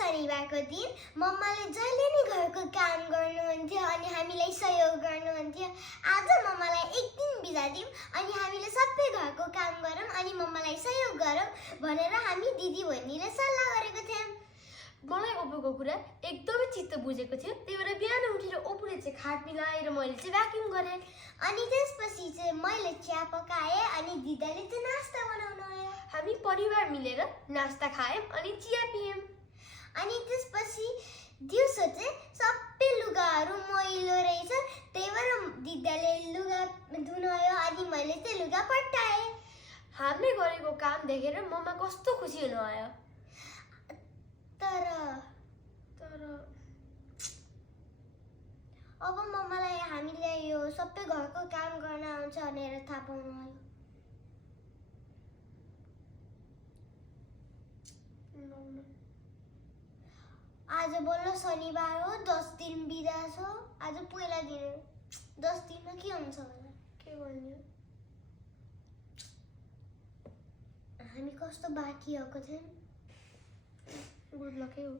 शनिबारको दिन मम्माले जहिले नि घरको काम गर्नुहुन्थ्यो अनि हामीलाई सहयोग गर्नुहुन्थ्यो। आज मम्मालाई एक दिन बिदा दिउँ अनि हामीले सबै घरको काम गरौँ अनि मम्मालाई सहयोग गरौँ भनेर हामी दिदी बहिनीले सल्लाह गरेको थियौँ। मलाई ओप्पोको कुरा एकदमै चित्त बुझेको थियो। त्यही भएर बिहान उठेर ओप्पोले चाहिँ खाट मिलाएर मैले चाहिँ भ्याक्युम गरेँ। अनि त्यसपछि चाहिँ मैले चिया पकाएँ अनि दिदाले चाहिँ नास्ता बनाउनु आयो। हामी परिवार मिलेर नास्ता खायौँ अनि चिया पियौँ। अनि त्यसपछि दिउँसो चाहिँ सबै लुगाहरू मैलो रहेछ, त्यही भएर दिदाले लुगा धुनायो अनि मैले चाहिँ लुगा पट्टाएँ। हामीले गरेको काम देखेर मम्मा कस्तो खुसी हुनु आयो। तर अब मम्मालाई हामीले यो सबै घरको काम गर्न आउँछ भनेर थाहा पाउनु आयो। आज बल्ल शनिबार हो, 10 दिन बिदा छ। आज पहिला दिन हो। 10 दिनमा के हुन्छ होला? के भन्यो? हामी कस्तो बाँकी आएको थियौँ। गुड लकै हो।